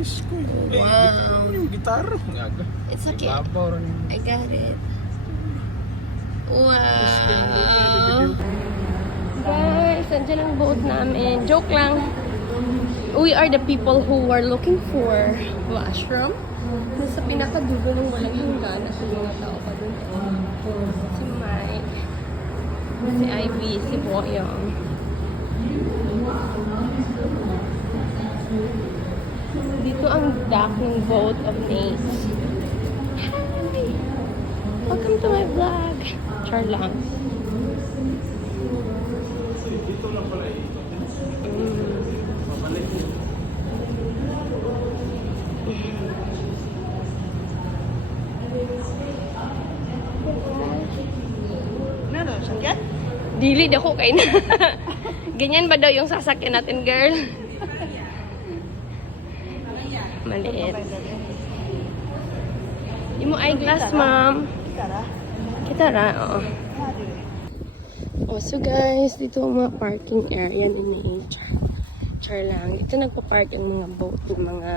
Wow. Yung gitara. It's okay. I got it. Wow. Guys, andyan ang boat namin. Joke lang. We are the people who are looking for washroom. Nasa pinakadulo ng walang hanggan at yung mga tao pa dun. Si Mike, si Ivy, si Boyong. Dito ang dock ng boat of Nates. Hi! Welcome to my vlog. Char lang. Dili ako kay na. Ganyan ba daw yung sasakyan natin, girl? Maliit. Di mo eyeglass, ma'am. Kitara, oo. Oh, so guys, dito ang mga parking area ni Char lang. Ito nagpa-park ang mga boat ng mga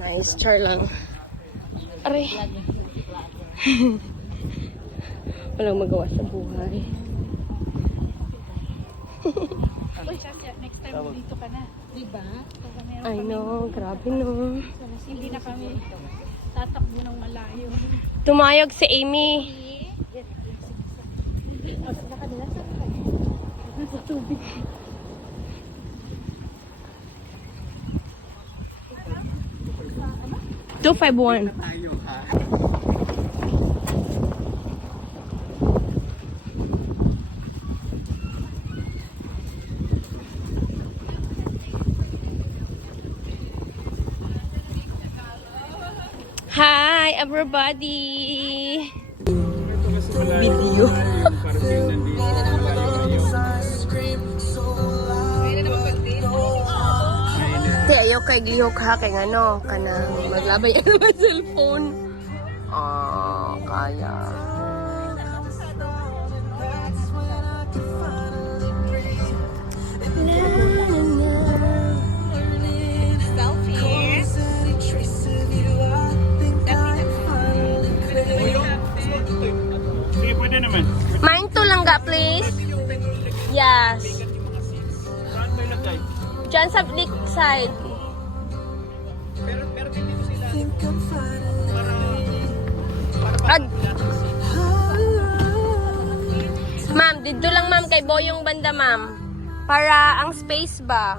nice. Char lang. Aray. Walang magawa sa buhay. Next time dito ka na, di ba? I know, grabe no. Hindi na kami tatakbo ng malayo. Tumayog si Amy. Tubig. 251. Hi, everybody! Video. Te, ayaw kay gihok ha, kay ano, kanang maglabay ano ba cellphone. Kaya. Sige, pwede naman. Mine to lang ga, please. Yes. Saan may lagay? Diyan sa leak side. Pero dito sila. Ma'am, dito lang ma'am kay Boyong banda ma'am. Para ang space ba?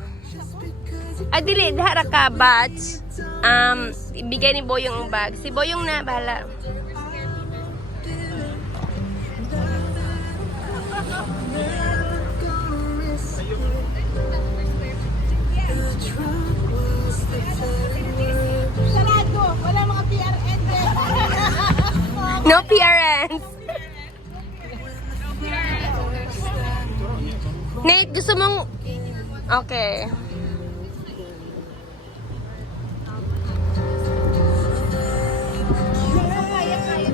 Dili, dahara ka, batch. Ibigay ni Boyong ang bag. Si Boyong na, bahala. Sarado! Wala mga PRN din! No PRNs. Nate, gusto mong... Okay.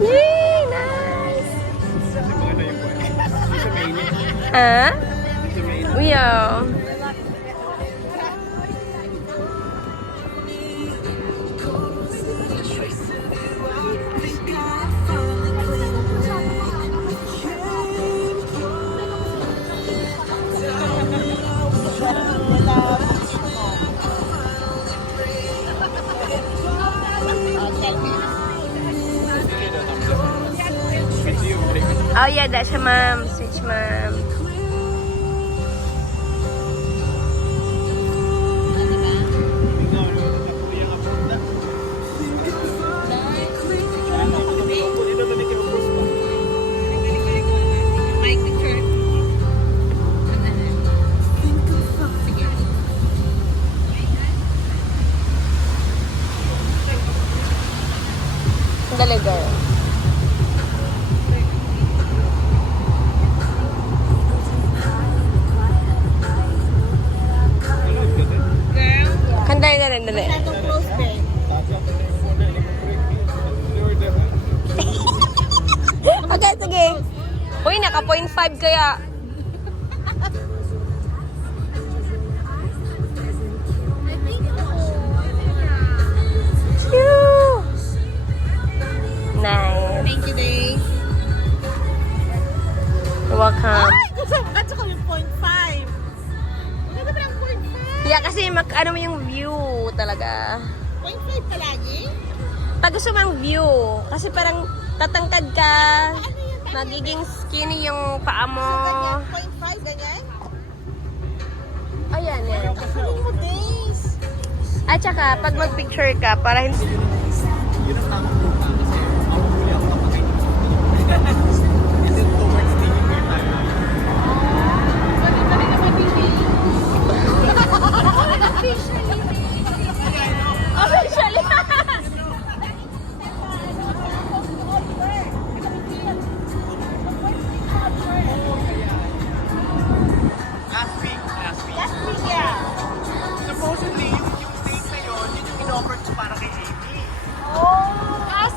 Yay! Nice! Ah? Uyo. Oh yeah, that's siya ma'am. Switch ma'am. Dali girl. Kanday na rin, dali. Itong close bed. Okay, sige. Uy, naka 0.5 kaya. yung view talaga. 0.5 palagi? Pag gusto mong view, kasi parang tatangkad ka, magiging skinny yung paa mo. Ganyan, 0.5, ganyan? Ayan, yan. Kasaling mo, days. At saka, pag mag-picture ka, para hindi... Yun ang tamang ruta kasi mapuhuli ako kapag kayo. And then towards the UK tayo. Balik-balik naman din eh. Officially! Last week. Last week, yeah. Supposedly, yung date na yun yung in-offer ko para kay Amy.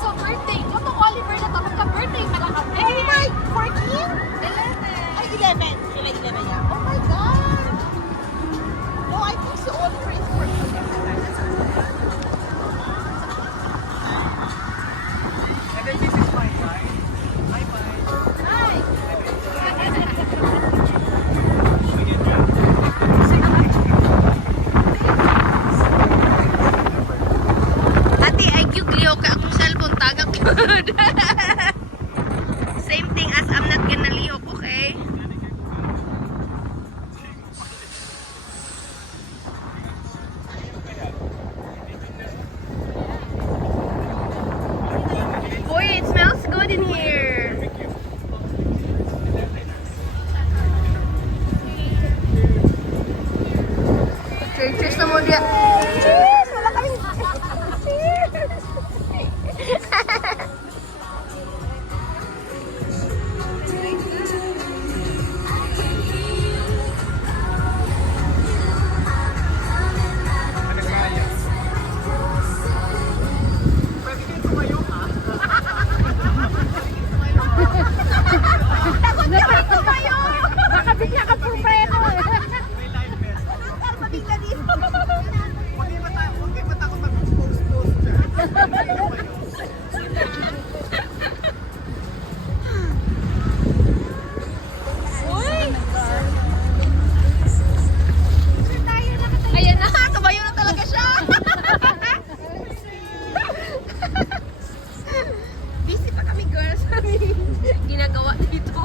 So birthday. Yung mga Oliver na to, magka-birthday pala kami. Oh my, 14? 11. Ay, 11. July 11 yan. Oh my God. No, I think si Oliver is 14. And then this is my wife. Hi, bye. Hi. Ate, ay gyugliyo ka akong cellphone tagak yun. Same thing as I'm not gonna lihok, okay? Boy, it smells good in here. Cheers na mo dia. Cheers! Wala kaming... Cheers! Pwede kayo tumayo, ha? Baka bigla ka pumpreno eh. May live vest. Mabigla dito. Huwag kayo matakot mag-post-post dyan. Ayan na, kabayo na talaga siya. Busy pa kami girls. Ginagawa dito.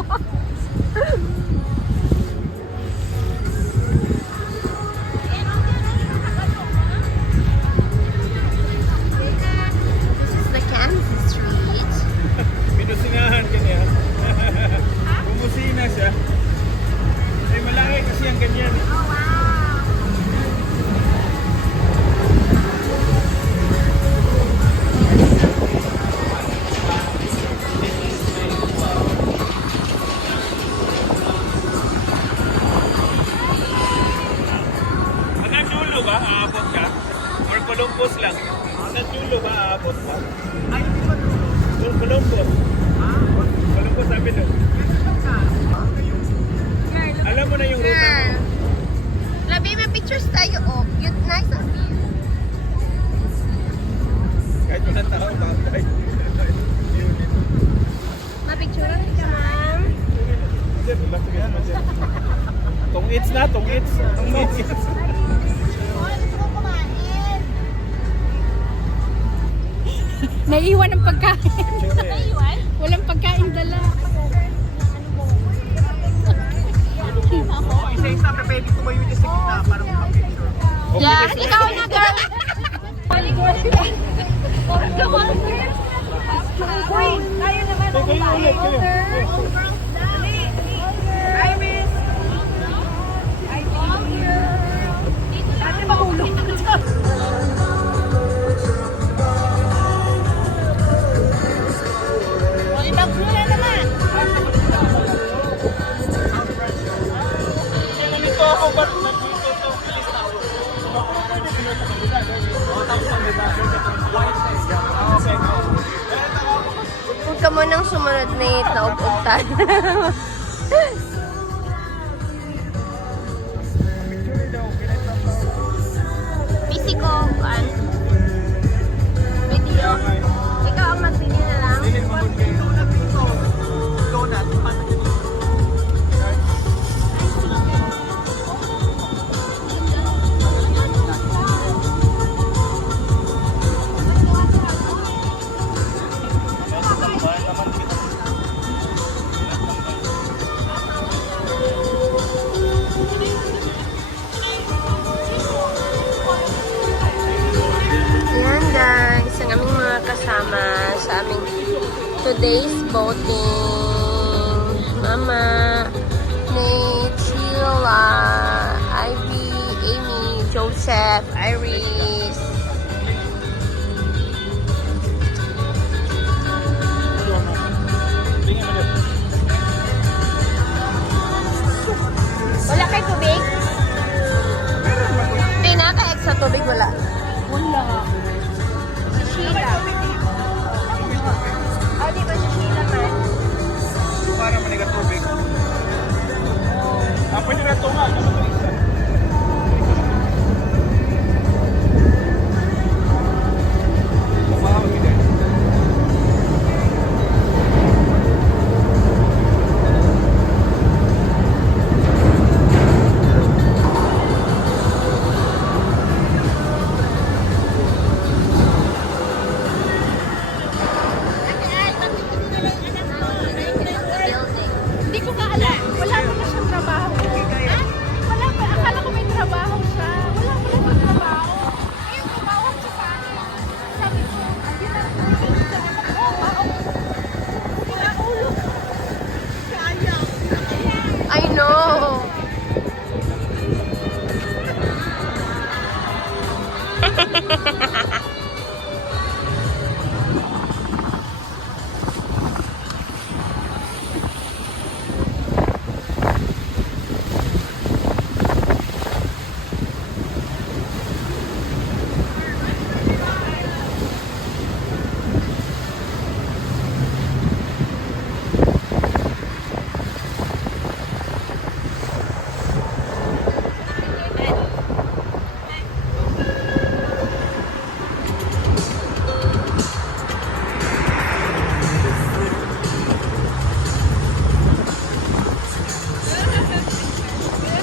This is the Kansas Street. Minusinahan ka niya. Bumusina siya. Ay, malaki kasi ang ganyan. Hanggang dulo ba aabot ka? Or Columbus lang? Hanggang dulo ba aabot ka? Ay, hindi ba dulo? Columbus. Columbus sabi doon. Alam mo na yung ruta mo. Girl. Labi, may pictures tayo. Oh, cute, nice of you. Kahit walang tao, bakit? Mapicturean ka, ma'am. Tong its na, tong its. Tong its. Naiiwan ang pagkain. Naiwan? Walang pagkain dala. Isa-isa, pwede tumayo niya sa gitna para makapicture. Yeah, ikaw na, girl. Uy, tayo naman. Kayo ulit, kayo. Hi, miss. Ate, mahulog. O, ibang blue na naman. Nandito ako, ba't nandito to? Bilis na ako. Tapos ang diba? Okay. Huwag ka mo nang sumunod na itaog-ugtan. Busy ko, video. Ikaw ang mag-video na lang. Donut. today's boating. Mama, Nate, Sheila, Ivy, Amy, Joseph, Iris. Wala kay tubig? Hindi na, kaya sa tubig wala. Wala. Si Sheila. Ah, di ba si Sheila man? Para manigat tubig. Pwede na ito nga. Hindi ko nga alam. Wala pala siyang trabaho. Ha? Wala pa. Akala ko may trabaho siya. Wala pala siyang trabaho. Ayun, tumawag siya sa akin. Sabi ko, yun ang sabi ko, pinaulo. Sayang. I know.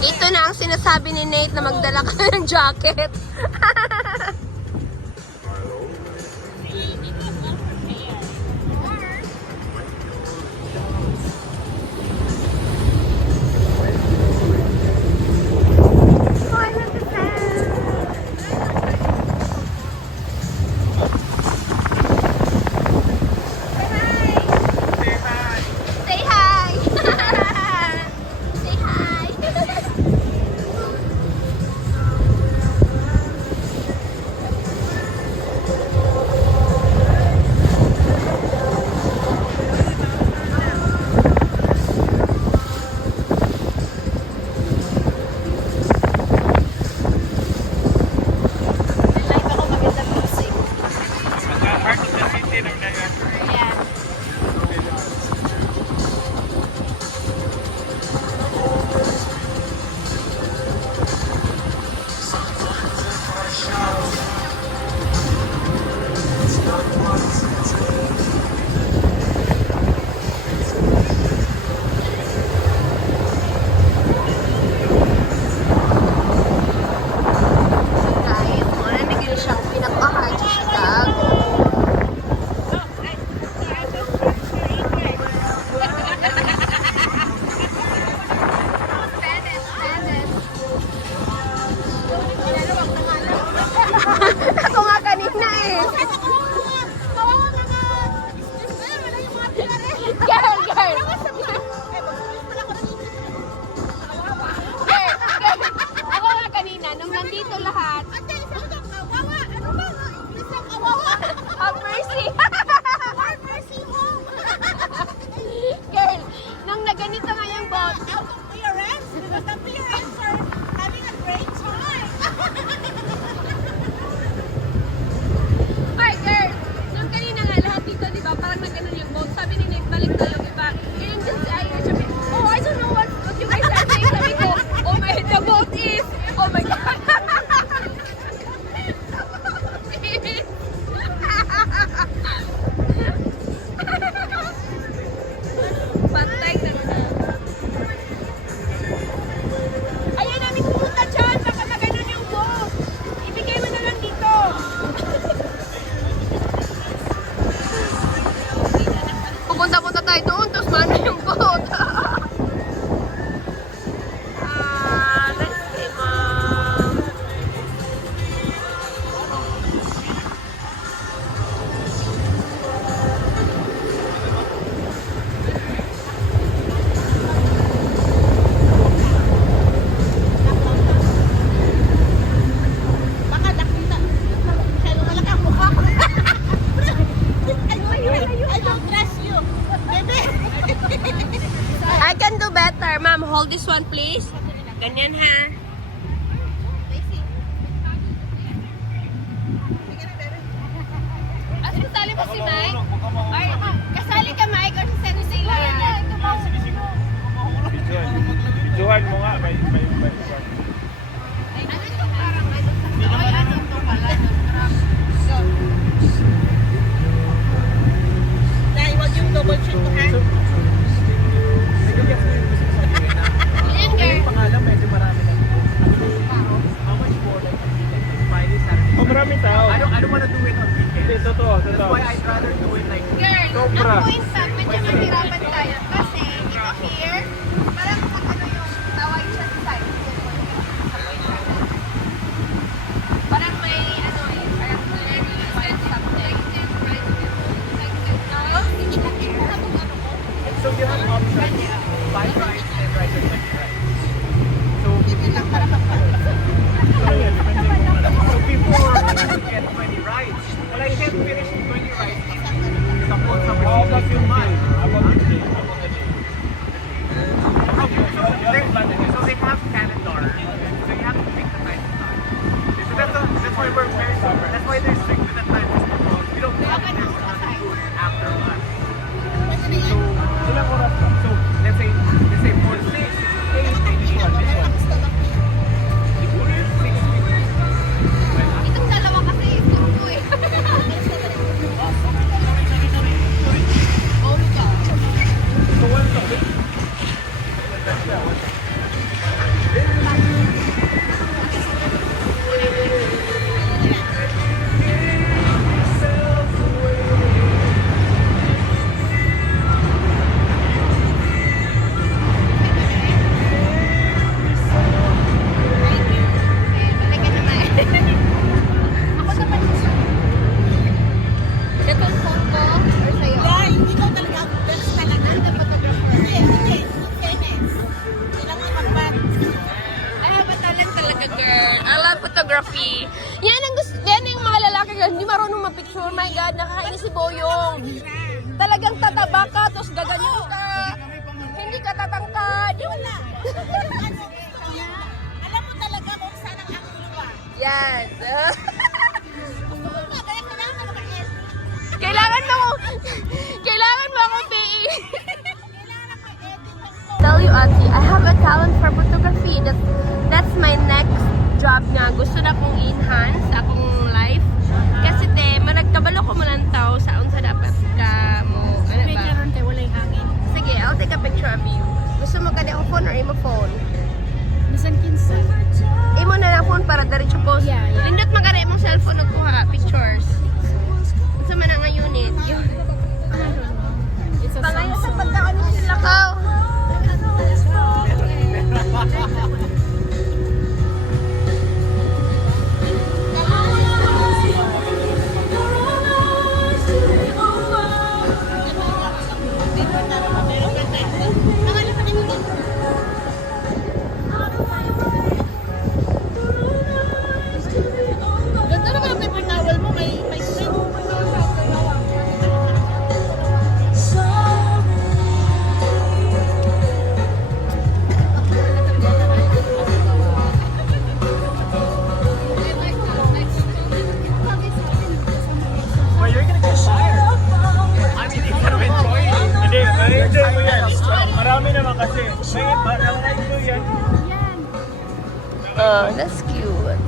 Ito na ang sinasabi ni Nate na magdala ka ng jacket. Say hi! Say hi! Heart of the city ng Nayan. Kahit mo na naging siyang pinagmahal sa Chicago. Ako nga kanina eh. Girl, girl. Ako nga kanina, nung nandito lahat, have mercy. Girl, nung naganito nga yung boat, ay girl, nung kanina nga lahat dito, di ba, parang nagganon yung boat. Sabi ni Nate, balik na yung iba. And just I sabi, oh, I don't know what you guys are saying. Sabi ko, oh my, the boat is, oh my God. Pantay na na. Ayaw namin pumunta dyan, baka maganon yung boat. Ibigay mo na lang dito. Pupunta-punta tayo doon, tapos mano yung boat. Let's see, Mom. one, please. Ganyan, ha? At kasali mo si Mike? Ay, kasali ka Mike or si Sensila? Videohan mo nga. May Ano ito parang ano? Ay, ano ito pala? Dahil wag yung double check ko, ha? Ayan, girl. Pangalan, medyo marami na. How much more like Friday, Saturday? Oh, maraming tao. I don't want to do it on Hindi, weekends. totoo. That's why I'd rather do it like Girl, Sobra. ang point pa, medyo mahirapan tayo. Kasi, ito here, parang ano yung tawag siya sa side. Parang may ano eh, parang very white something. so you have options. 5 rides, 10 rides, and 20 rides. So before you get 20 rides, well I can't finish 20 rides. Suppose someone How about too yung much. day? How about yung day? How about the day? So they have calendar. So you have to pick the time slot. So that's why we're very that's why they're strict with the time slot. We don't have to do it after lunch. So Ilang oras ka? so let's say for 6, 8, this one. 6, Itong dalawa kasi, turbo eh. Oh, look out. So, one to Balik ka naman. Ako naman gusto. Ito yung phone ko or sa'yo? Dahil ikaw talaga ang best talaga. Ano yung photographer? Hindi. Fairness. Kailangan mag-ban. I have a talent talaga, girl. I love photography. Yan ang gusto, yan yung mga lalaki, girl. Hindi marunong mapicture. My God, nakakainis si Boyong. Talagang tataba ka, tapos gaganyan ka. Hindi ka tatangkad. Wala. Alam mo talaga kung saan ang angulo ba? Yan. Gusto mo ba? Kaya kailangan ka mag-edit. kailangan mo akong, kailangan mo akong PE. Kailangan mag-edit ng Tell you, Auntie, I have a talent for photography. That's my next job nga. Gusto na kong enhance sa akong life. Kasi te, managkabalo ko mo lang tao sa unsa dapat ka mo. Ano ba? walay hangin. Sige, I'll take a picture of you. Gusto mo ka ang phone or imo phone? Bisan kinsa. Imo na lang phone para diretso post. Yeah, yeah. Nindot magana imong cellphone nagkuha pictures. Unsa man nga unit? It's a Pangayo sa pagkaon ni sila ka. Ganda naman ang paper towel mo. May string. Well, you're gonna get tired. I mean, you gotta enjoy it. Hindi, ma-enjoy mo yan. Marami naman kasi. Marami ko yan. Oh, that's cute.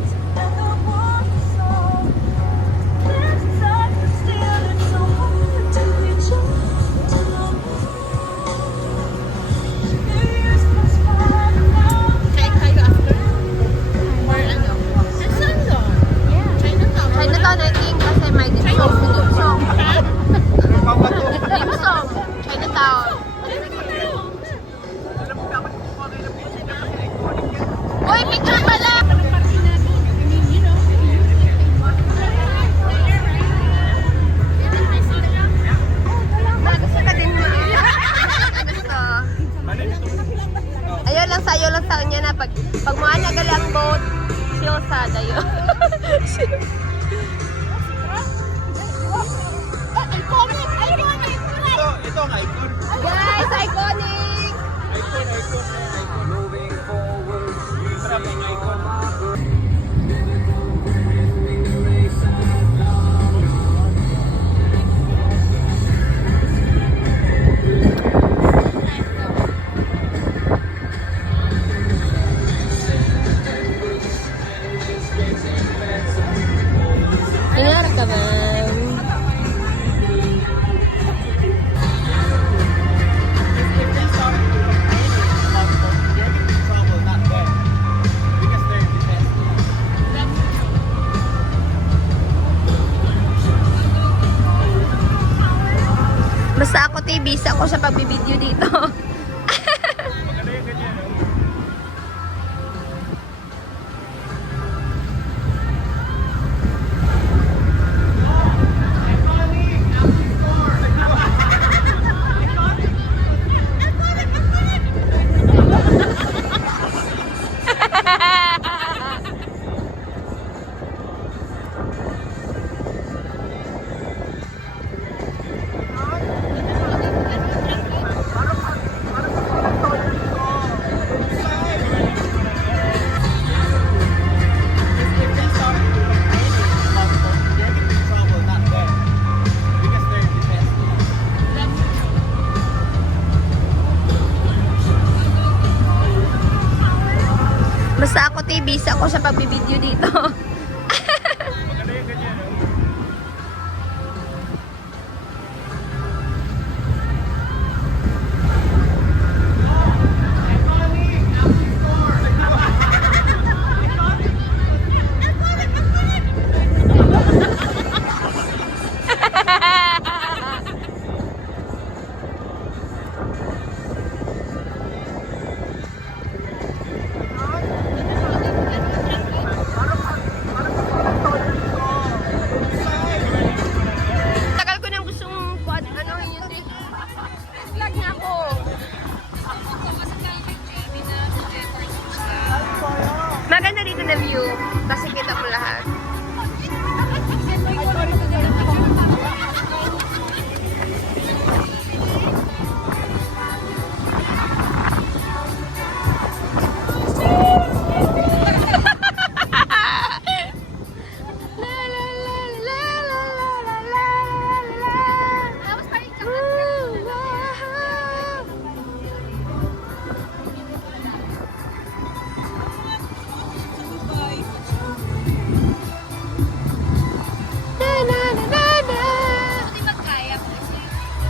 Kain tayo after. Or ano? Saan doon? Chinatown. Chinatown, I think, kasi may dimsum. Dimsum. Dimsum. Chinatown. Uy, picture pala! ma'am. If they start complaining about folks, they're in trouble, not them. Because they're defenseless. Basta ako, busy ako sa pagbibideo dito. Maganda yung ganyan, no? If they start complaining about folks, they're in trouble, not them. Because they're defenseless. Basta ako, busy ako sa pagbibideo dito. Maganda yung ganyan, no? Tagal ko nang gustong ano yun din. Vlog na ako. Maganda dito na view. Kasi kita mo lahat.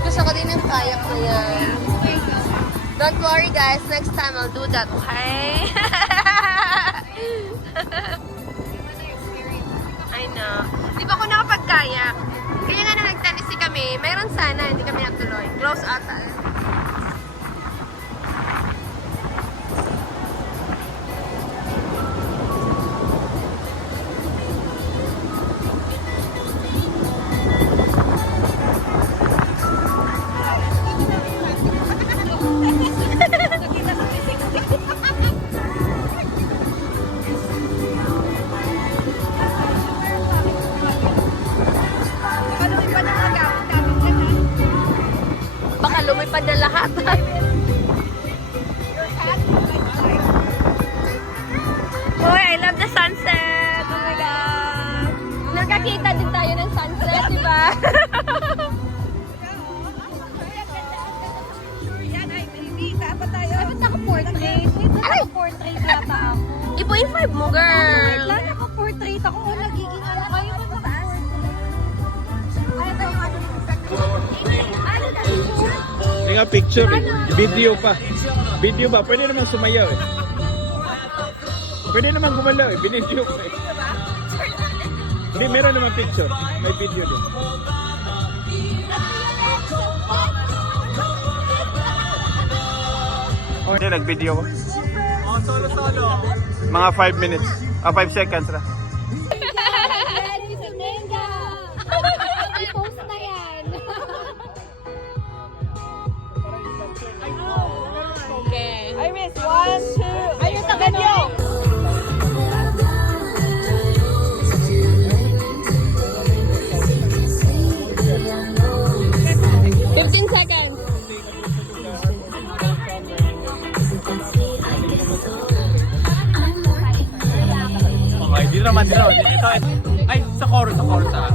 Gusto ko din yung kayak na yan. Don't worry guys, next time I'll do that, okay? I know. Di ba ako nakapag-kayak? Kaya nga nung nag-Tennessee kami, mayroon sana, hindi kami natuloy. Close ata. Baka lumipad na lahat. Boy, I love the sunset. Oh my God. Nakakita din tayo ng sunset, di ba? Dapat naka-portrait. Naka-portrait yata ako. I-point 5 mo, girl. Wala, naka-portrait ako. Nagiging ano kayo ba mataas? Hindi nga picture eh. Video pa. Video pa. Pwede naman sumayaw eh. Pwede naman gumalaw eh. Binidyo pa eh. Hindi, meron naman picture. May video din. Hindi, nag-video ko. Oh, solo-solo. Mga 5 minutes. 5 seconds na. I-post na yan. Okay. Iris, 1, 2. Ayun na ganyan. 15 seconds. Okay, dito naman, dito. Ito, ay, sa chorus ah.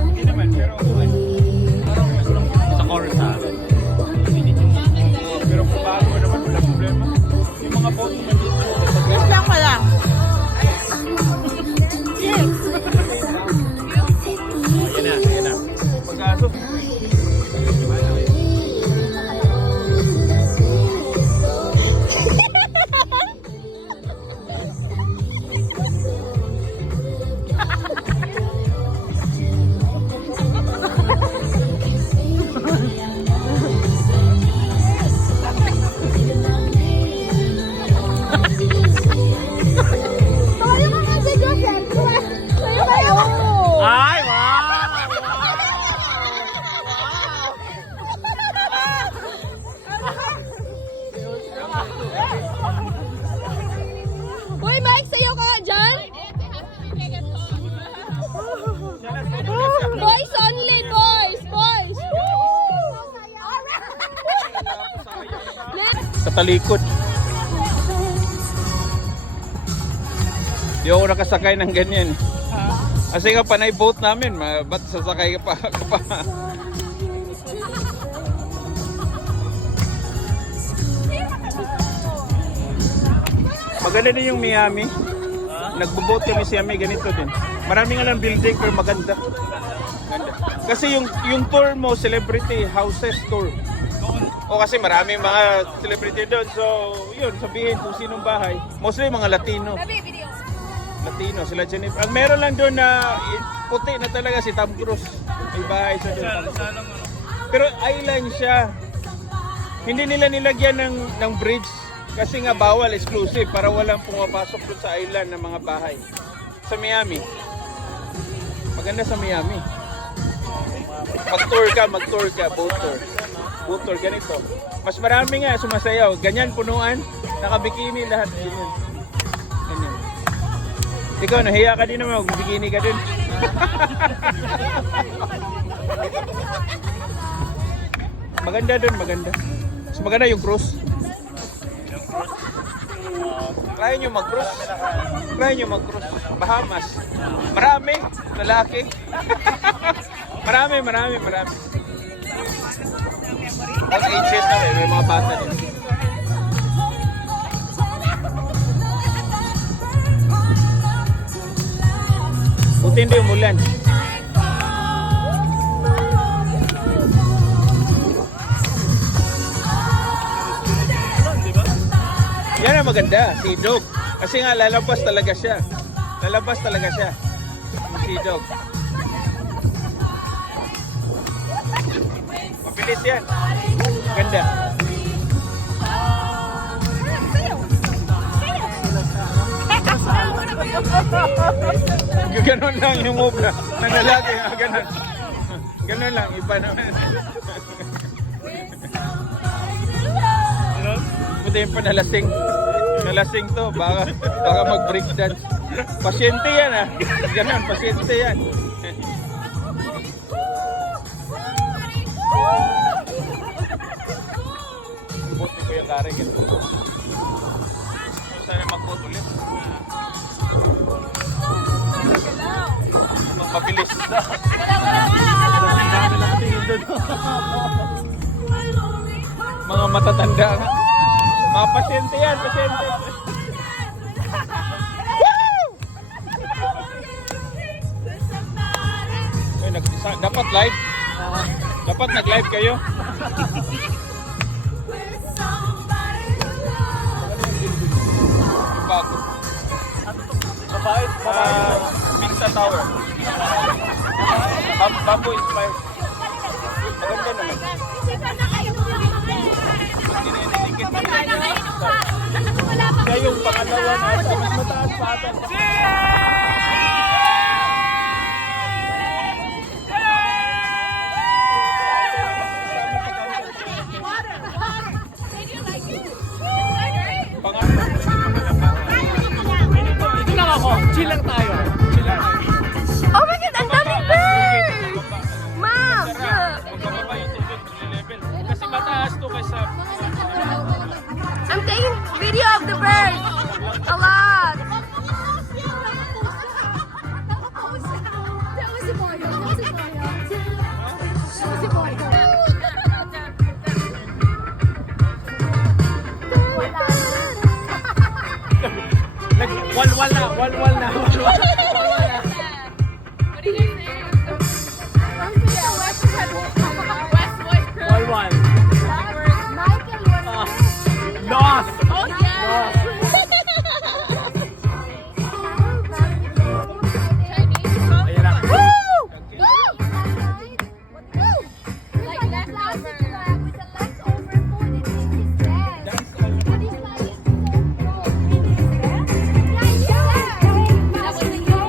Hindi naman, pero Sa chorus ah. pero kung bago naman, wala problema. Yung mga boat naman dito. lang pala. Ayan na. Pag-aso. Tayo ka kasi Joseph. Tayo kayo. Ay, wow! Uy, Mike, sayo ka nga dyan? Boys only, boys! Boys! Katalikod. Di ako nakasakay ng ganyan. Kasi nga panay boat namin, ba't sasakay ka pa? Maganda din yung Miami. Nagbo-boat kami sa Miami, ganito din. Maraming nga lang building pero maganda. Ganda. Kasi yung tour mo, celebrity houses tour. O kasi maraming mga celebrity doon. So, yun, sabihin kung sinong bahay. Mostly mga Latino. Latino, sila Jennifer. Ang meron lang doon na puti na talaga si Tom Cruise. May bahay siya doon. Pero island siya. Hindi nila nilagyan ng bridge. Kasi nga bawal, exclusive. Para walang pumapasok doon sa island ng mga bahay. Sa Miami. Maganda sa Miami. Mag-tour ka, boat tour. Boat tour, ganito. Mas marami nga sumasayaw. Ganyan, punuan. Nakabikini lahat. Ganyan. Ganyan. Ikaw, nahiya ka din naman. Magbikini ka din. Maganda doon, maganda. Mas maganda yung cruise. Try nyo mag-cruise. Try nyo mag-cruise. Bahamas. Marami. Lalaki. marami. All ages na may mga bata din. Buti hindi umulan. Yan ang maganda, si Dog. Kasi nga lalabas talaga siya. Si Dog. Mabilis yan. Ganda. Ganon lang yung move na lalaki. Ganon. Ganon lang, iba naman. Buti yung panalasing. Nalasing to, baka mag-break dance. Pasyente yan ah. Ganon, pasyente yan. Buti ko yung kare. Sana mag-boat ulit. Mabilis. Mga matatanda nga. Mga pasyente yan, pasyente. Dapat live. Dapat nag-live kayo. Bago. Pinta Tower. Bamboo inspired. Maganda naman. Siya yung pangalawa na ito. Mas mataas pa ata. Ito lang ako. Chill lang tayo. Oh my God, ang daming birds! Ma'am! Magbababa yung tubig level. Kasi mataas to kaysa... I'm taking video of the birds. A lot. Wal na. What do you guys say? Westwood crew. Wal. Michael was Lost. Oh yeah. Chinese. Ayan na. Like leftover. That was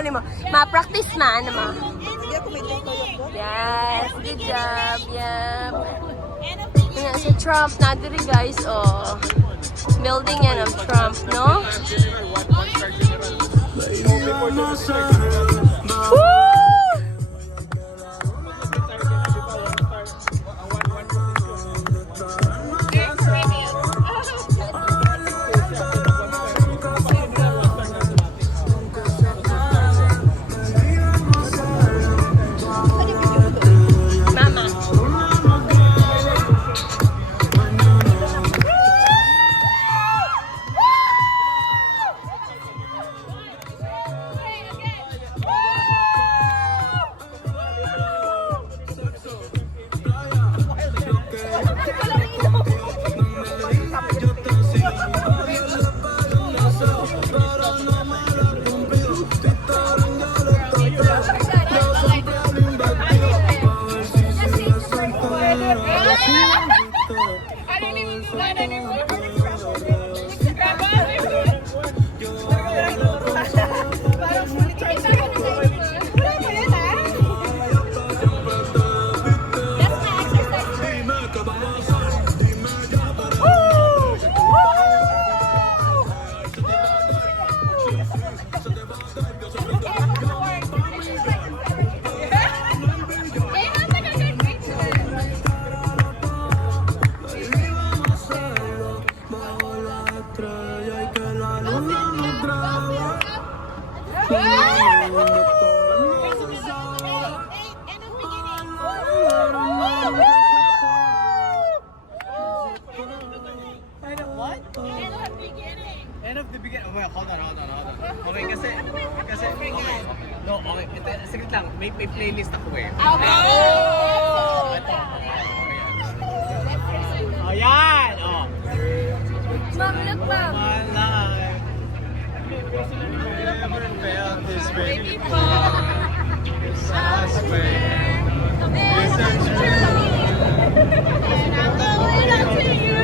ano mo. Ma-practice man, ano mo. Sige ako may dito yung ko. Yes, good job. Yep. Yan, si Trump na diri guys, oh. Building yan of Trump, no? Woo! Mama. End of the beginning. Oh, wait, hold on. Okay, kasi, okay. No, okay. Ito, saglit lang. May playlist ako eh. Ito. Ayan! Oh. Ma'am, look, ma'am. Alive. Never felt this way before. Yes, I swear. It's a truth. And I'm going up to you.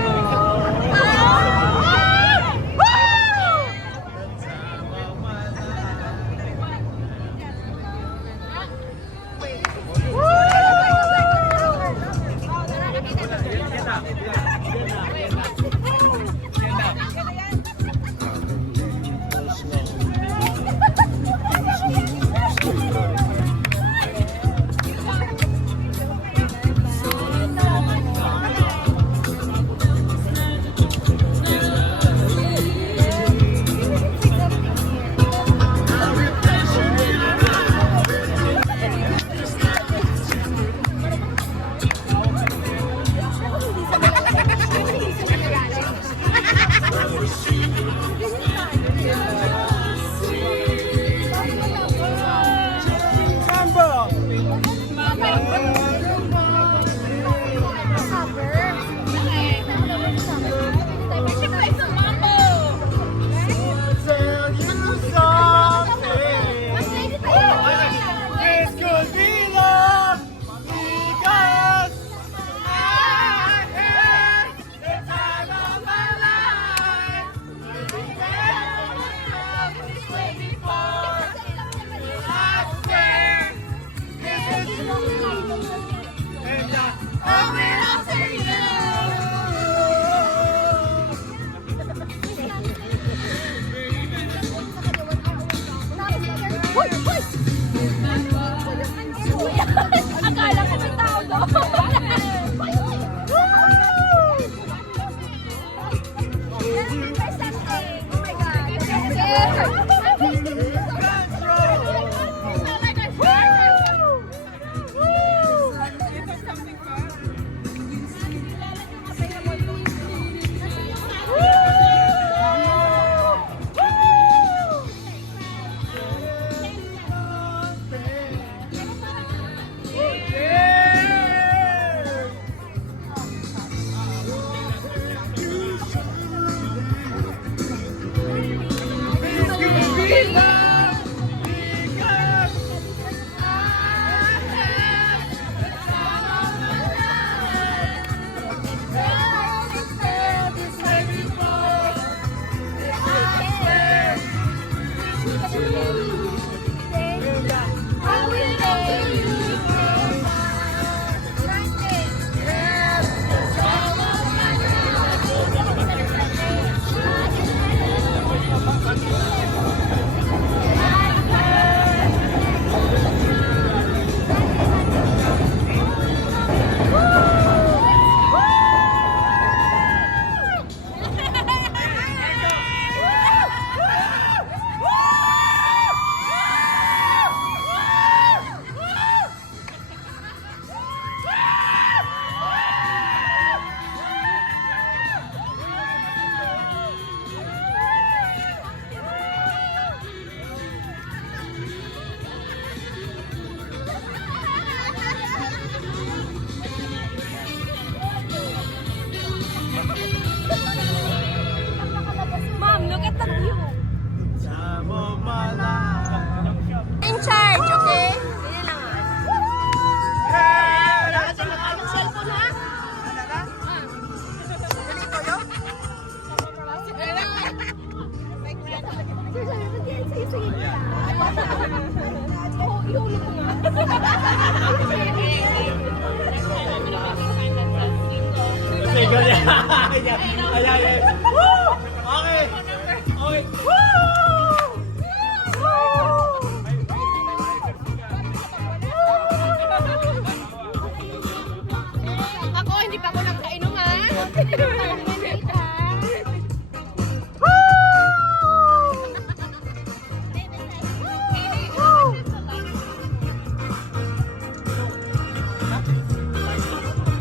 Akala ko may tao doon. Oh my Sige, ayan. Woo! Okay. Okay. Ako, hindi pa ako nagkainom ha.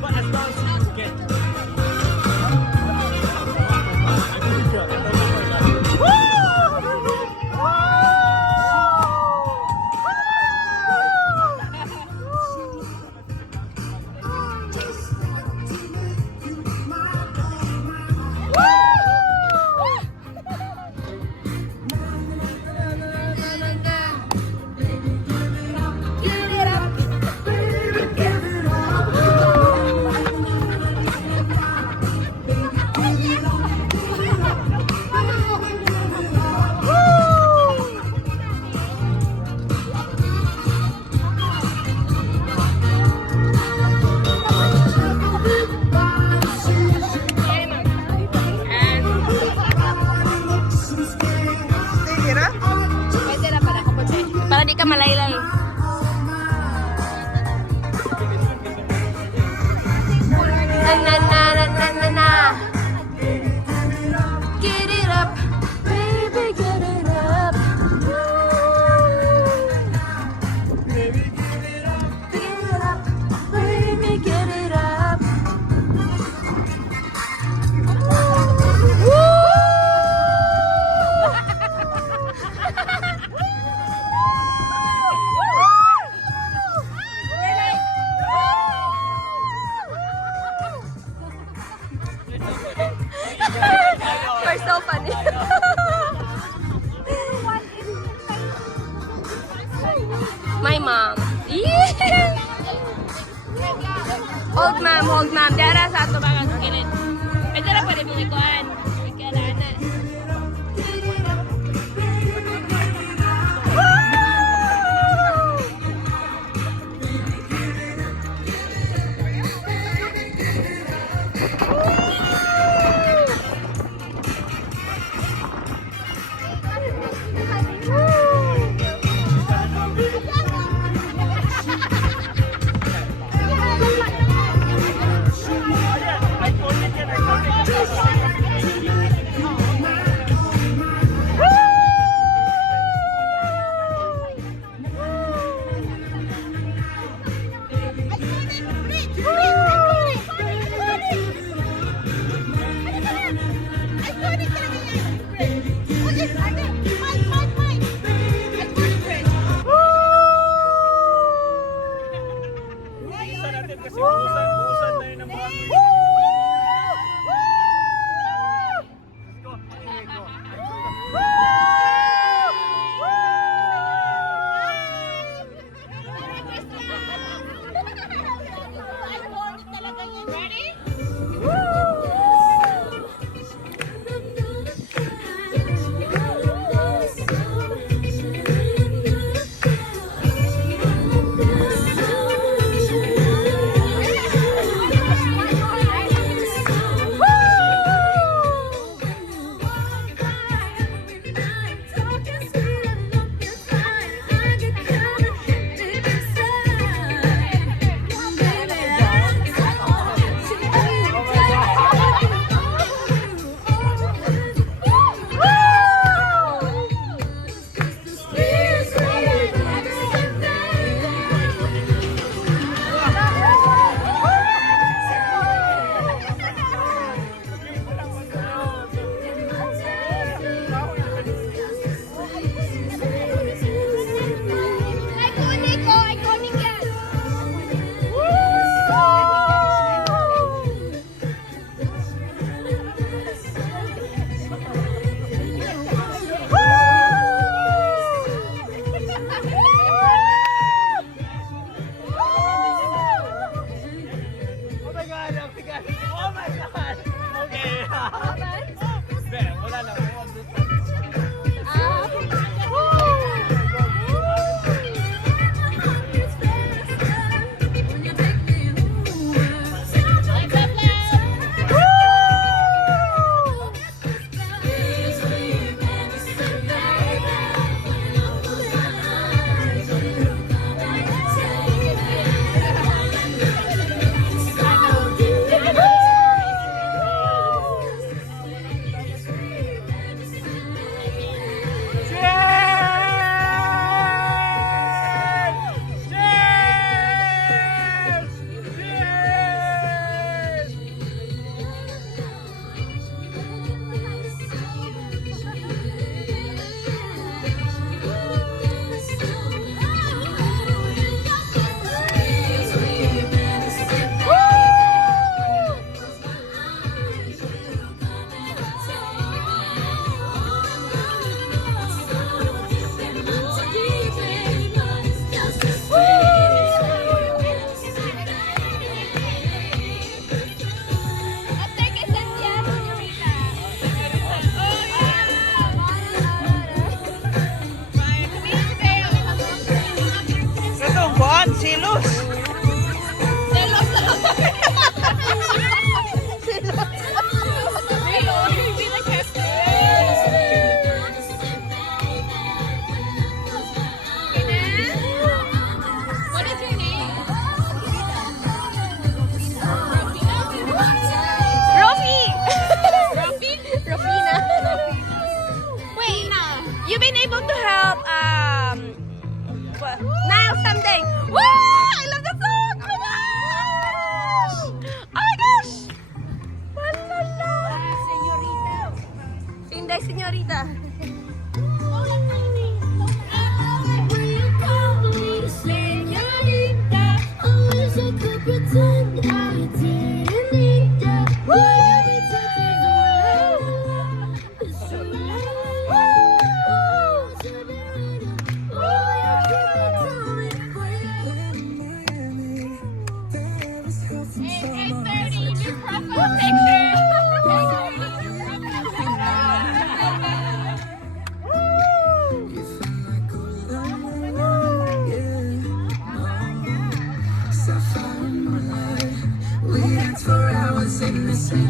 But as long as you get Para di ka malaylay. Na na na na na na na. Get it up, baby, get it up. Get it up, baby, get it up. You're so funny. My mom. Old mom. Dara sa ato ba ka kilit. Pwede na pwede mong ikuan. Ikalaan na. kasi buhusan na yun ng buhangin. Go. Anyway, go. Ready? kay senyorita.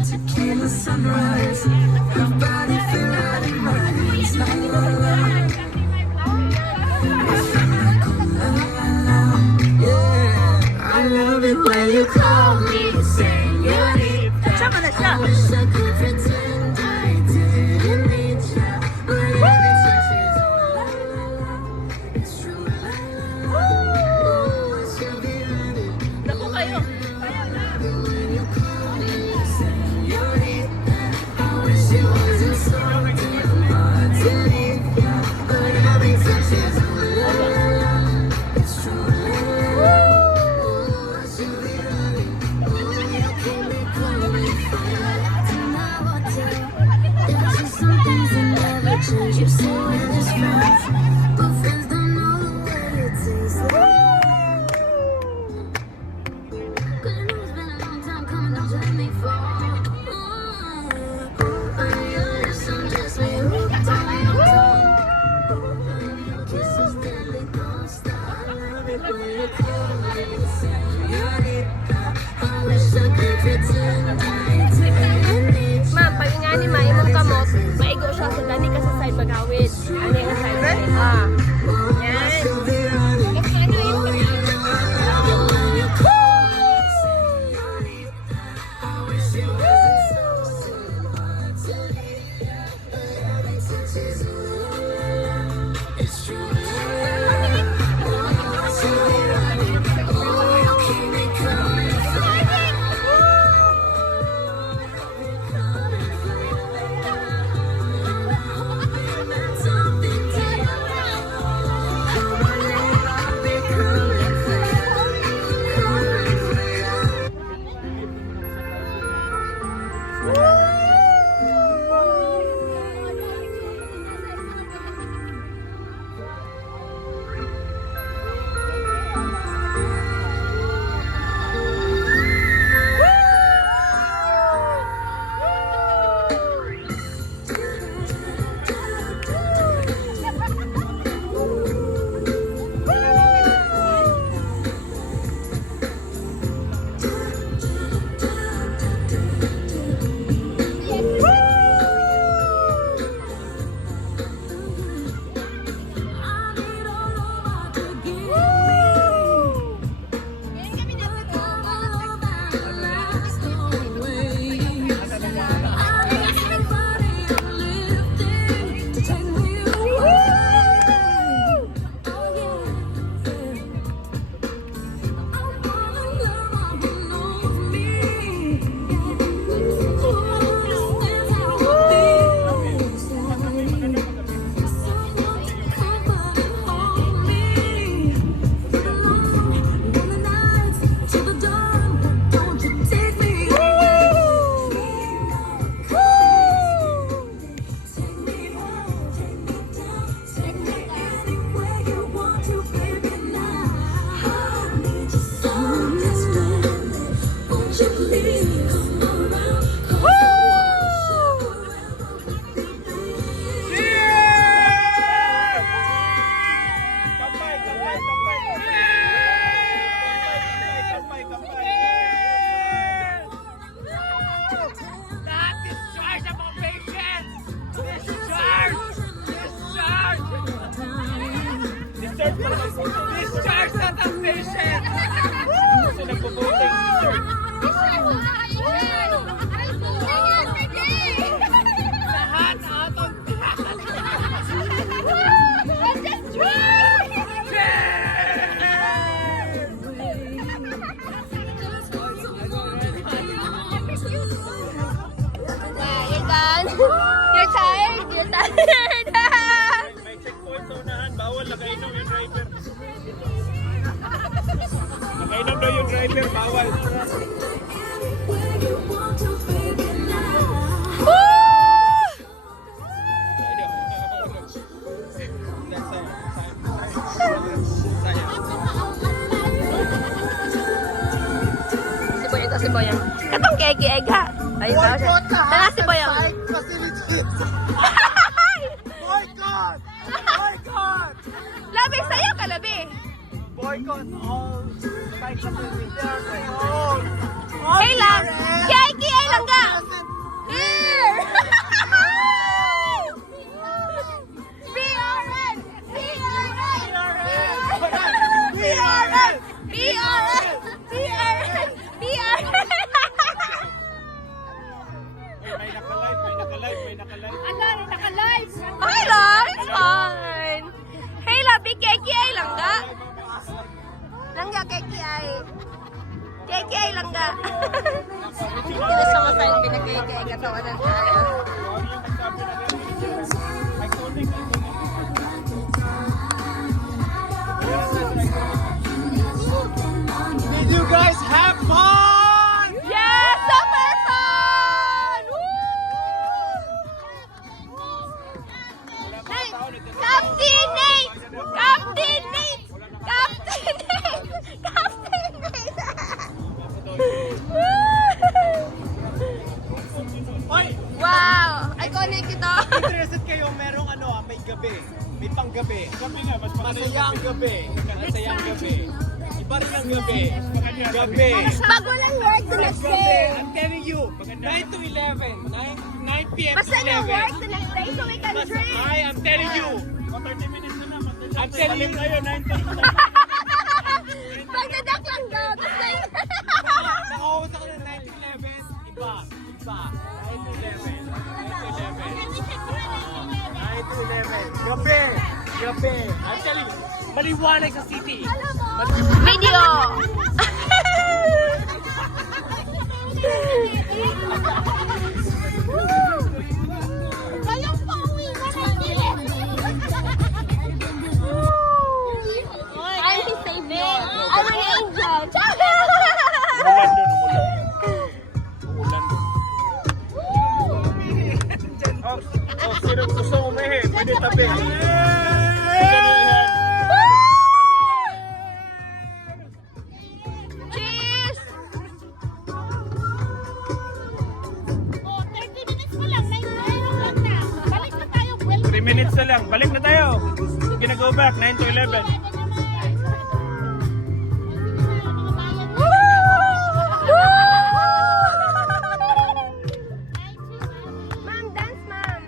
Tequila sunrise, her body fit right in my hands. La la la, it felt like oh la la la, yeah. I love it when you call me señorita. I wish I could pretend I didn't need ya, but every touch is oh la la la. It's true la la la. Oh, I should be running. Naku kayo. When you call me señorita, I wish it wasn't so damn hard to leave ya, but every touch is oh la la la. It's true la la la. Oh, I should be running. Oh, you keep me coming back to my hotel. There's just some things that never change. You say we're just friends, but friends don't know what it tastes like. 'Cause you know it's been a long time coming, don't you let me fall. Your lips are just me hooked on your tongue. Your kisses deadly, don't stop. I love it when you call me señorita. I wish I could pretend I didn't need you. Ma'am, pag nga ni Ma'am imong kamot, maigo siya sa dani ka sa side magawid. Ano yung side? Ah. Yan. She'll be running. Mas ano yung When you call me señorita, I wish it wasn't so hard to leave ya, but every touch is ooh la la. It's true la la la. Oh, she'll be running. Oh, you keep me coming for ya. Something deep. I will never be coming for ya, coming for ya. Discharge na ang patient! Kasi nagpo-voting, teacher. Lahat out of You're done? You're tired? You're Scared! May checkpoint sa unahan. Bawal. Nakainom yung driver. Nakainom daw yung driver. Bawal. Si Boyang to, si Boyang. Katong keke egg ha. Ay, ba siya? Tala si Boyang. Boycott! Boycott! Labi, sayo ka, labi. Boycott all side facilities. Hey lang. Keke ay lang ka. Here! BRN! BRN! BRN! BRN! BRN! BRN! May nakalive. May nakalive. May nakalive. Naka-live. Okay lang, it's fine. Hey labi, keke ay lang ka. Langga, keke ay. Keke ay lang ka. Hindi sa masayin, pinakeke ay katawanan tayo. Did you guys have fun? Yes, super fun! Captain Nate! Captain Nate! Captain Nate! Captain Nate! Hoy! Wow! Iconic ito. Interested kayo merong may gabi. May panggabi. Gabi nga. Mas maganda yung Masaya ang gabi. Masaya ang gabi. Iba rin ang gabi. Gabi. Pag walang work, the next Gabi. day. I'm telling you. 9 to 11. 9 p.m. to Basta no work 11. the next day so we can drink. I am telling you. 30 minutes na naman. I'm telling you. Tayo, 9:30. Magdadak lang daw. Nakausap ko ng 9 to 11. Iba. Iba. 9 to 11. 9 to 11. Gabi. Gabi. I'm telling you. Maliwanag sa city. Video. Walang pauwi na ng gilid. I'm his savior. I'm an angel. Umulan doon, umulan. Umulan doon. Sino gusto umihi? Pwede tabi. Cheers! Oh, 30 minutes mo lang. 9 lang na. Balik na tayo. 3 minutes na lang. Balik na tayo. Gina-go back, 9 to 11. Ma'am, dance, ma'am.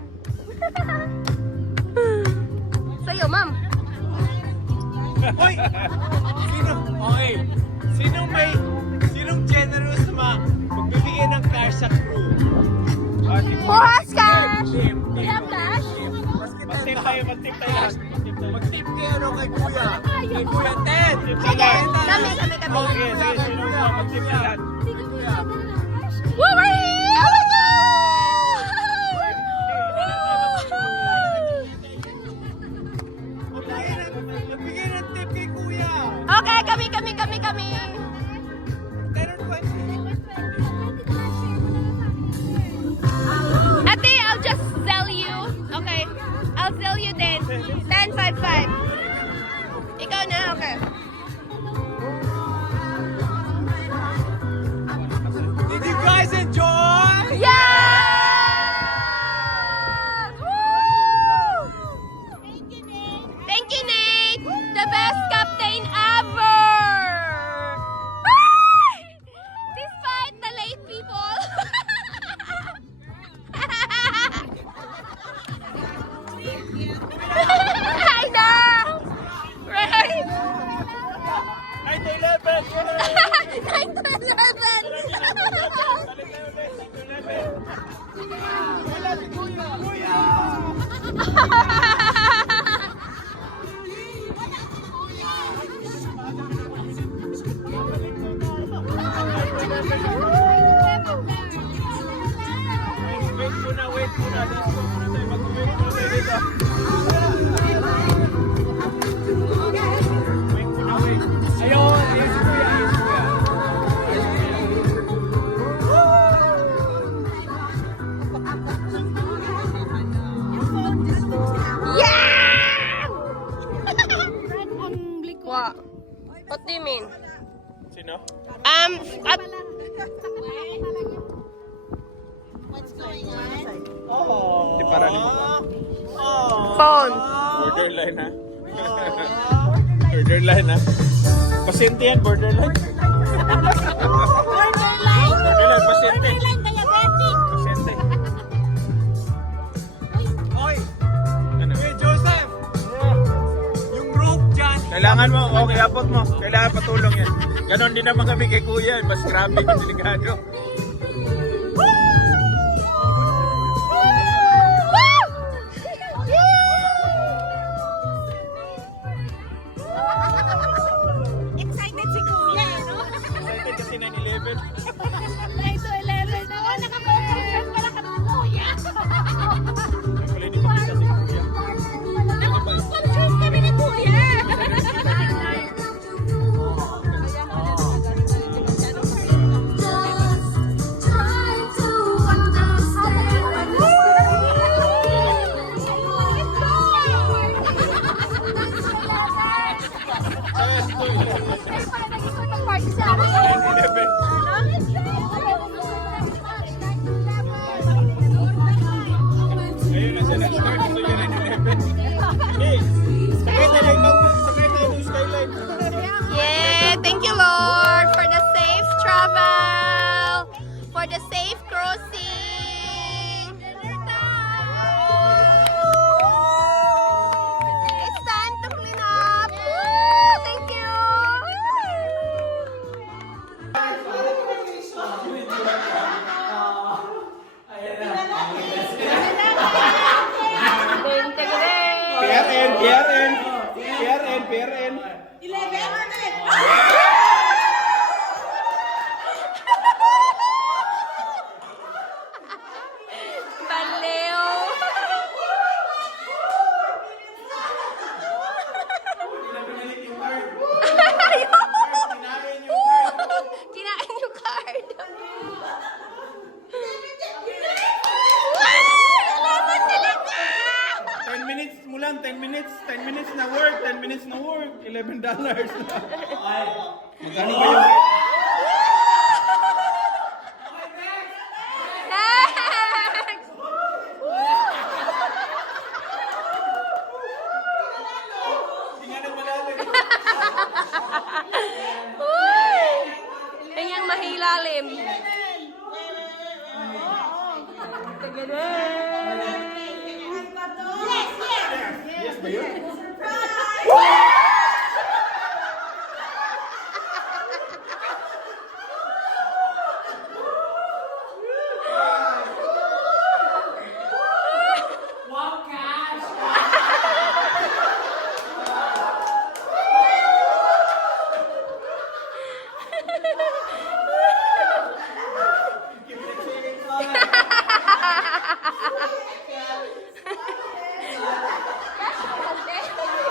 Sa'yo, ma'am. Hoy! Sino? Okay. Sinong generous magbibigay ng cash sa crew? Bukas cash! Tip. Kaya flash? Mag-tip tayo lahat. Mag-tip tayo. Mag-tip kayo kay Kuya. Kay Kuya Ted. Sige, kami. Sige, sige, sino ba? Mag-tip na lahat. Woo, we're here! Oh my God! Magbigay ng tip kay Kuya. Okay, kami. 10 or 20. Ate, I'll just sell you. Okay. I'll sell you then. 10.55. Ikaw na, okay. Did you guys enjoy? Yeah! Thank you, Nate. The best captain ever. Despite the late people. I know. Right? 9 to 11. 9 to 11. Wait muna. Let's go muna tayo mag-uwi. Ayun, ayun si Kuya, ayun si Kuya. Ayun si Kuya. What? What do you mean? Sino? At What's going on? Di para rin. phone. Borderline ha? Borderline ha? Pasyente yan, borderline. Borderline, pasyente. Pasyente. Hoy! Ano? Hey, Joseph! Yung rope dyan. Kailangan mo, okay, abot mo. Kailangan patulong yan. Ganon din naman kami kay Kuya. Mas grabe yung delikado. Excited si Kuya, no? Excited kasi 9/11. Like to 11 na. Oh, naka-focus pala kami ni Kuya. Wala hindi pa kita si Kuya. Naka-focus kami ni Kuya. Just try to understand. Ngayon na siya nag-start. So yun 9/11. Hey, sakay tayo ng skyline. Yeah, thank you Lord for the safe travel, for the safe crossing. It's time to clean up. Woo, thank you. PRN, PRN. PRN, PRN. 11. Baliw. Kinain yung card. Salamat talaga. 10 minutes mo lang, 10 minutes. 10 minutes na work, 10 minutes na work. $11 na. Magkano ba yung... Next. Tingnan mo natin. Uy! Kanyang mahilalim. Yes ba yun?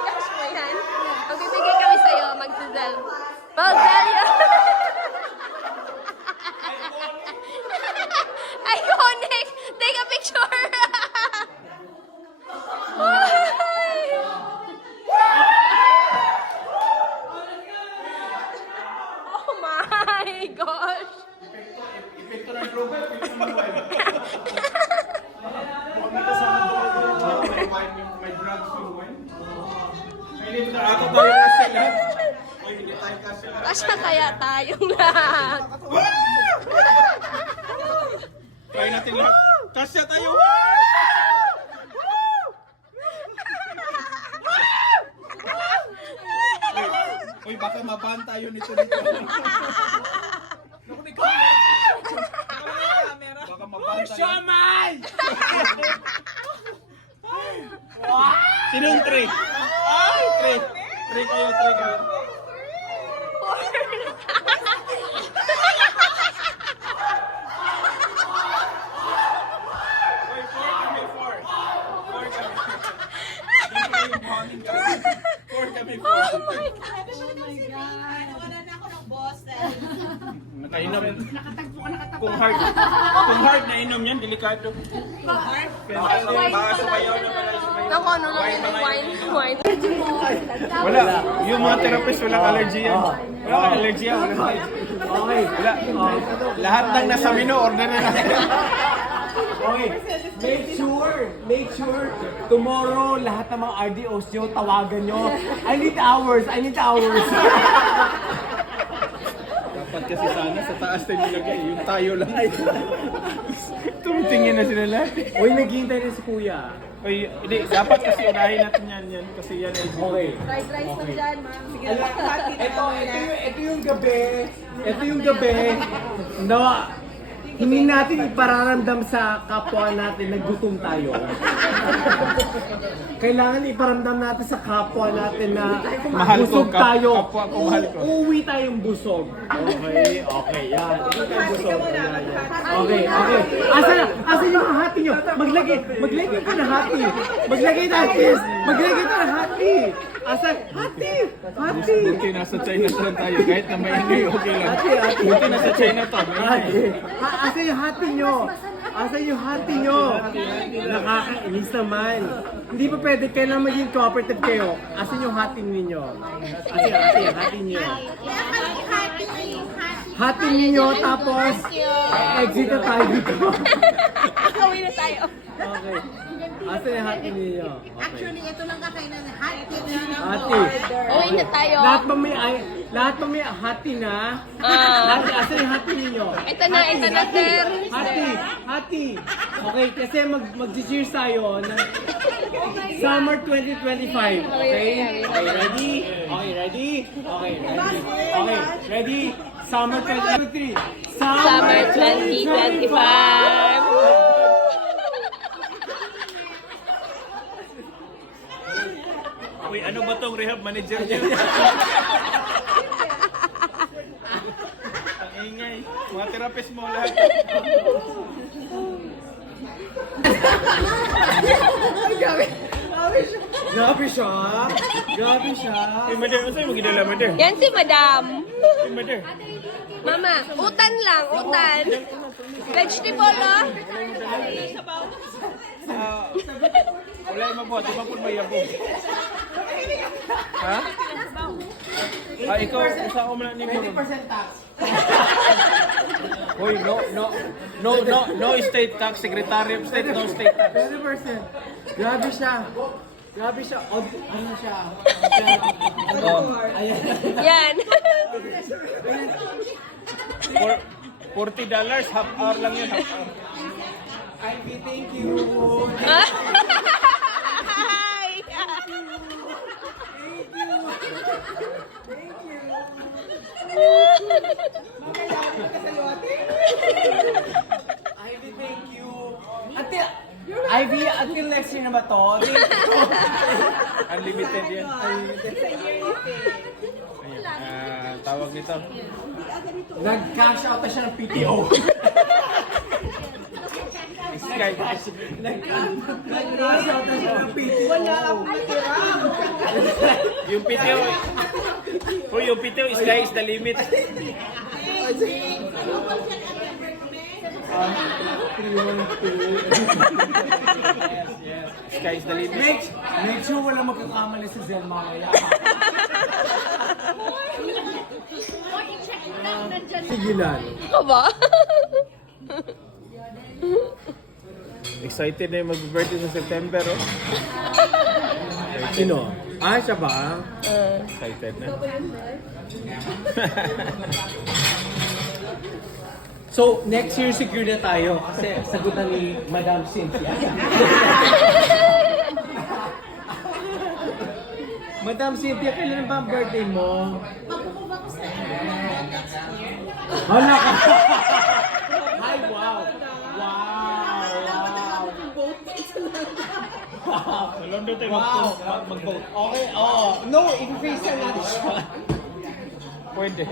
Cash mo yan. Magbibigay kami sa'yo, magdadal. Magdadal. Iconic! Take a picture! Oh my gosh! Epekto ng droga, epekto ng wife. Mukhang kasama droga yung wife, may drugs yung wife. Hindi na ato tayo kasi lahat. Oy, hindi tayo kasi lahat. Kasya kaya tayong lahat. Try natin lahat. Kasya tayo! Uy, baka maban tayo nito dito. Baka maban tayo. Siomay! Sinong three? Ay, three. Three kayo, three kayo. Uy, four kami, four. Four kami. Wala na ako ng boss. Nakainom. Kung hard na inom yan, delikado. Baka sumayaw na pala. Naku, ano lang yun, wine. Wala. Yung mga therapist, walang allergy yan. Walang allergy yan. Okay. Wala. Lahat ng nasa menu, order na natin. Okay. Make sure, tomorrow, lahat ng mga RDOs nyo, tawagan nyo. I need hours. Dapat kasi sana sa taas tayo nilagay. Yung tayo lang. Tumitingin na sila lahat. Uy, naghihintay na si Kuya. Uy, hindi. Dapat kasi unahin natin yan. Kasi yan ay Okay. Fried rice na dyan, ma'am. Sige. Ito yung gabi na hindi natin ipararamdam sa kapwa natin na gutom tayo. Kailangan iparamdam natin sa kapwa natin na Mahal ko, busog tayo. kapwa ko, mahal ko. Uuwi tayong busog. Okay, yan. Uuwi tayong busog. Okay. Asan yung hati nyo? Maglagay ka ng hati. Maglagay ng hati. Asan? Hati. Buti nasa Chinatown tayo. Kahit na may ingay, okay lang. Buti nasa Chinatown. Asan yung hati nyo? Nakakainis naman. Hindi pa pwede, kailangan maging cooperative kayo. Asan yung hati ninyo? Hati nyo. Hati ninyo, tapos exit na tayo dito. Uwi na tayo. Okay. Asan yung hati ninyo? Actually, ito lang kakainan. Hati na lang. Hati. Uwi na tayo. Lahat pa may hati na. Asan yung hati ninyo? Ito na, sir. Hati. Okay, kasi mag-cheers tayo ng Summer 2025. Okay? Ready? Okay, ready? Summer 2023. Summer 2025. Uy, ano ba tong rehab manager niya? Ang ingay. Mga therapist mo lahat. Grabe siya. Uy, Mader, ano sa'yo mo ginala, Mader? Yan si Madam. Uy, Mader. Mama, utan lang, utan. Vegetable, oh. Wala yung mabuhat. Di ba kung may yabo? Ha? Ikaw, usa ko muna ni mo. 20% tax. Uy, no state tax. Secretary of State, no state tax. 20%. Grabe siya. Ano siya? Ayan. Yan. $40, half hour lang yun, half hour. Ivy, thank you. Ivy, thank you. Ivy, until next year na ba to? Unlimited yan. Tawag nito. Nag-cash out na siya ng PTO. Sky. Nag-cash out na siya ng PTO. Wala akong patirang. Yung PTO. Uy, yung PTO, sky is the limit. Sky is the limit. Make sure wala magkakamali sa Zen mamaya. Sigilan. Ako ba? Excited na yung mag-birthday sa September, oh. Sino? Siya ba? Excited na. So, next year secure na tayo kasi sagutan ni Madam Cynthia. Madam Cynthia, kailan ba ang birthday mo? Magpupumba ko sa Hala ka! Ay, wow! Sa London tayo mag-vote. Okay, no, in-face na natin siya. Pwede.